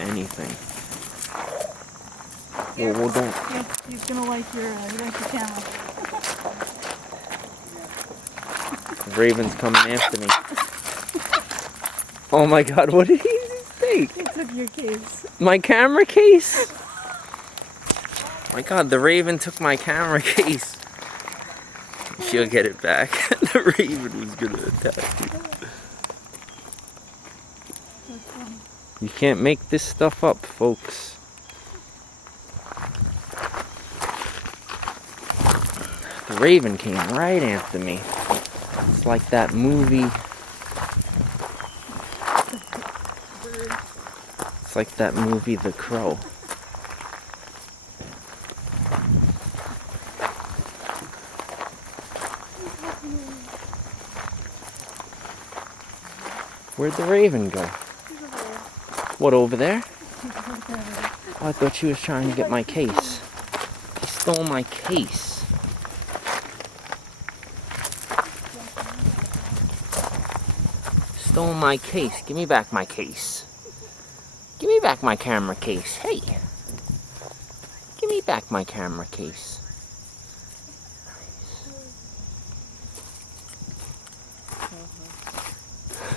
anything. Well, don't. Yeah, he's gonna like your camera. The raven's coming after me. Oh my god, what did he take? He took your case. My camera case? My god, the raven took my camera case. She'll get it back. The raven was gonna attack you. You can't make this stuff up, folks. The raven came right after me. It's like that movie. It's like that movie, The Crow. Where'd the raven go? What, over there? Oh, I thought she was trying to get my case. He stole my case. Stole my case. Give me back my case. Give me back my camera case. Hey! Give me back my camera case.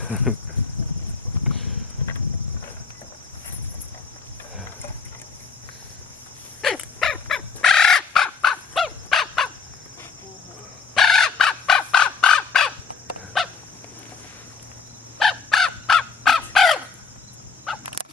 Nice.